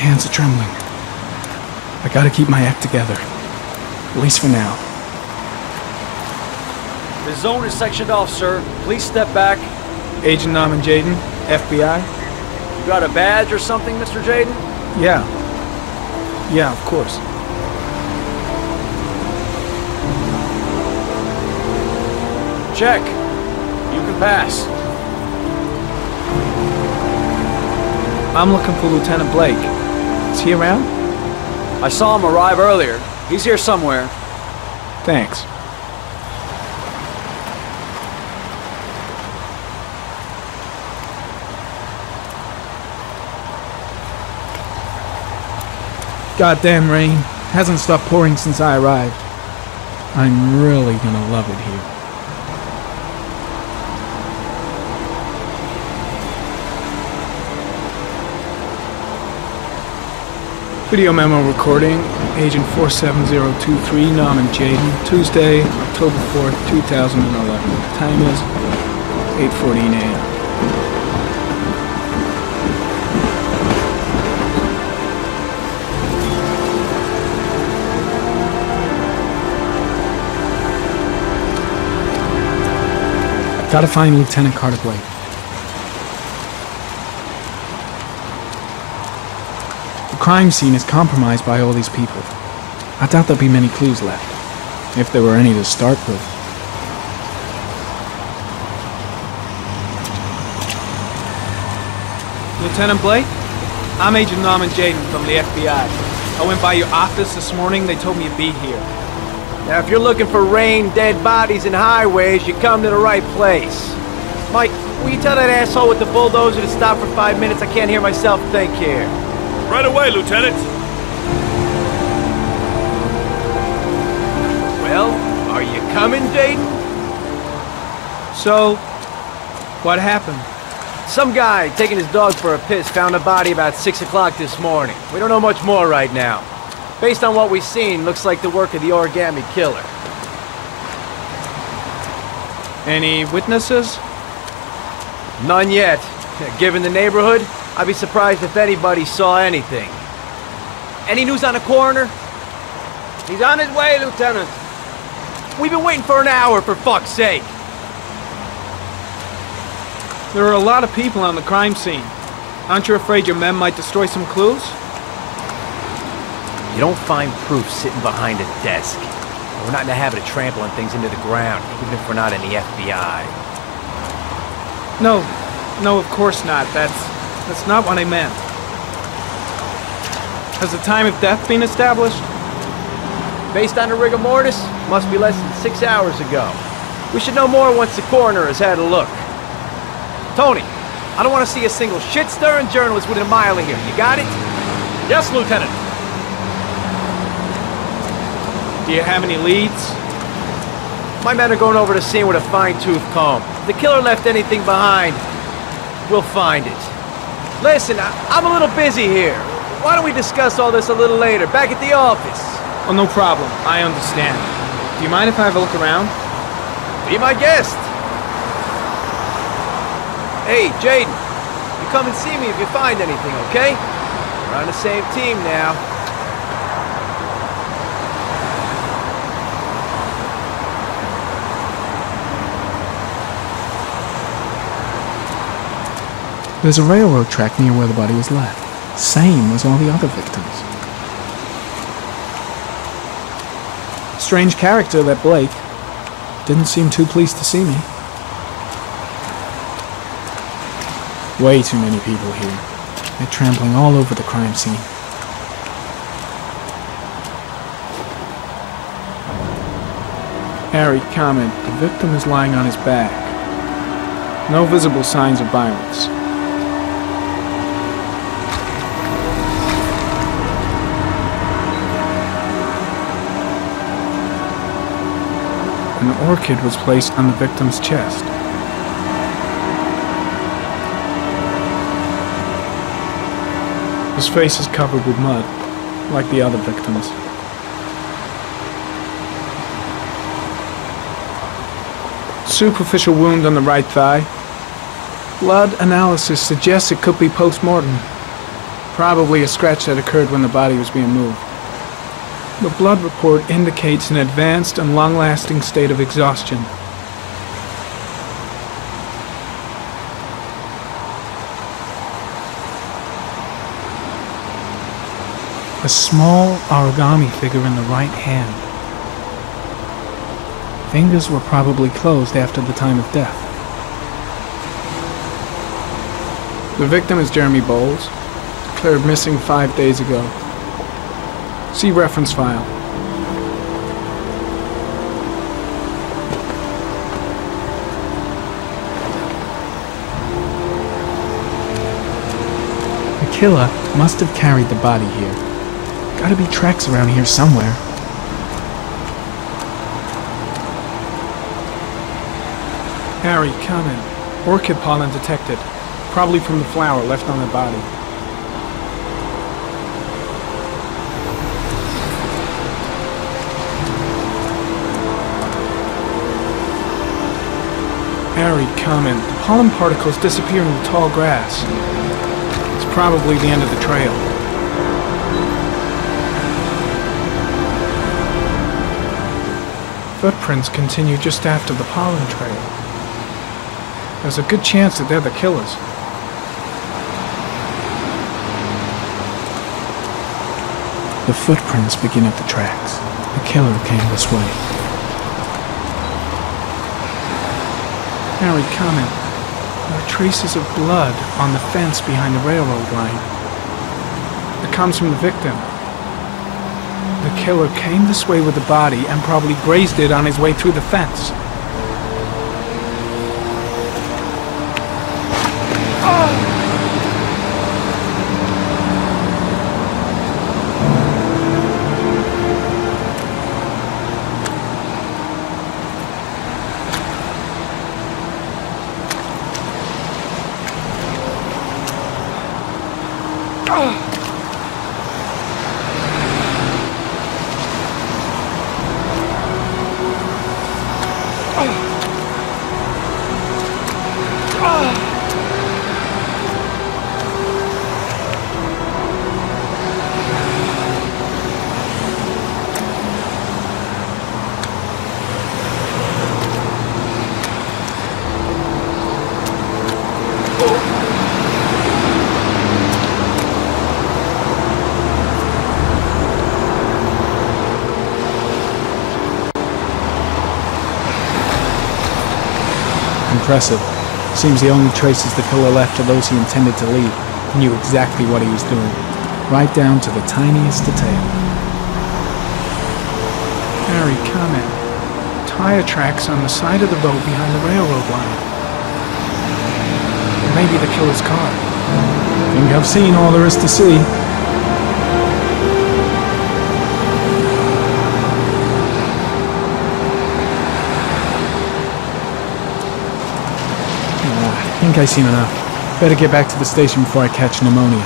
hands are trembling. I gotta keep my act together. At least for now. The zone is sectioned off, sir. Please step back. Agent Norman Jayden, FBI? You got a badge or something, Mr. Jayden? Yeah. Yeah, of course. Check. You can pass. I'm looking for Lieutenant Blake. Is he around? I saw him arrive earlier. He's here somewhere. Thanks. Goddamn rain. Hasn't stopped pouring since I arrived. I'm really gonna love it here. Video memo recording, Agent 47023, Norman Jayden, Tuesday, October 4th, 2011. Time is 8:14 a.m. Gotta find Lieutenant Carter Blake. The crime scene is compromised by all these people. I doubt there'll be many clues left, if there were any to start with. Lieutenant Blake? I'm Agent Norman Jayden from the FBI. I went by your office this morning, they told me you'd be here. Now, if you're looking for rain, dead bodies, and highways, you come to the right place. Mike, will you tell that asshole with the bulldozer to stop for 5 minutes? I can't hear myself think here. Right away, Lieutenant. Well, are you coming, Jayden? So, what happened? Some guy taking his dog for a piss found a body about 6 o'clock this morning. We don't know much more right now. Based on what we've seen, looks like the work of the origami killer. Any witnesses? None yet. Given the neighborhood, I'd be surprised if anybody saw anything. Any news on the coroner? He's on his way, Lieutenant. We've been waiting for an hour, for fuck's sake. There are a lot of people on the crime scene. Aren't you afraid your men might destroy some clues? You don't find proof sitting behind a desk. We're not in the habit of trampling things into the ground, even if we're not in the FBI. No, of course not. That's not what I meant. Has the time of death been established? Based on the rigor mortis, must be less than 6 hours ago. We should know more once the coroner has had a look. Tony, I don't want to see a single shit-stirring journalist within a mile of here. You got it? Yes, Lieutenant. Do you have any leads? My men are going over the scene with a fine-tooth comb. If the killer left anything behind, we'll find it. Listen, I'm a little busy here. Why don't we discuss all this a little later, back at the office? Oh, no problem. I understand. Do you mind if I have a look around? Be my guest. Hey, Jayden, you come and see me if you find anything, okay? We're on the same team now. There's a railroad track near where the body was left. Same as all the other victims. Strange character, that Blake. Didn't seem too pleased to see me. Way too many people here. They're trampling all over the crime scene. Harry, comment. The victim is lying on his back. No visible signs of violence. An orchid was placed on the victim's chest. His face is covered with mud, like the other victims. Superficial wound on the right thigh. Blood analysis suggests it could be post-mortem. Probably a scratch that occurred when the body was being moved. The blood report indicates an advanced and long-lasting state of exhaustion. A small origami figure in the right hand. Fingers were probably closed after the time of death. The victim is Jeremy Bowles, declared missing 5 days ago. See reference file. The killer must have carried the body here. Gotta be tracks around here somewhere. Harry, come in. Orchid pollen detected. Probably from the flower left on the body. Harry, come in. The pollen particles disappear in the tall grass. It's probably the end of the trail. Footprints continue just after the pollen trail. There's a good chance that they're the killers. The footprints begin at the tracks. The killer came this way. Harry, come in. There are traces of blood on the fence behind the railroad line. It comes from the victim. The killer came this way with the body and probably grazed it on his way through the fence. Impressive. Seems the only traces the killer left are those he intended to leave. He knew exactly what he was doing, right down to the tiniest detail. Harry, come in. Tire tracks on the side of the road behind the railroad line. It may be the killer's car. Think I've seen all there is to see. I think I've seen enough. Better get back to the station before I catch pneumonia.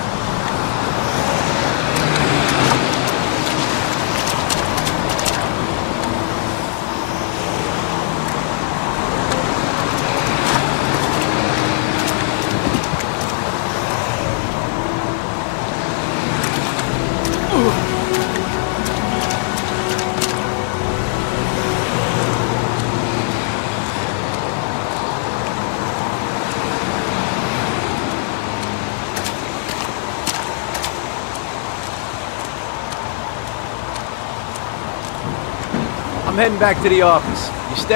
I'm heading back to the office. You stay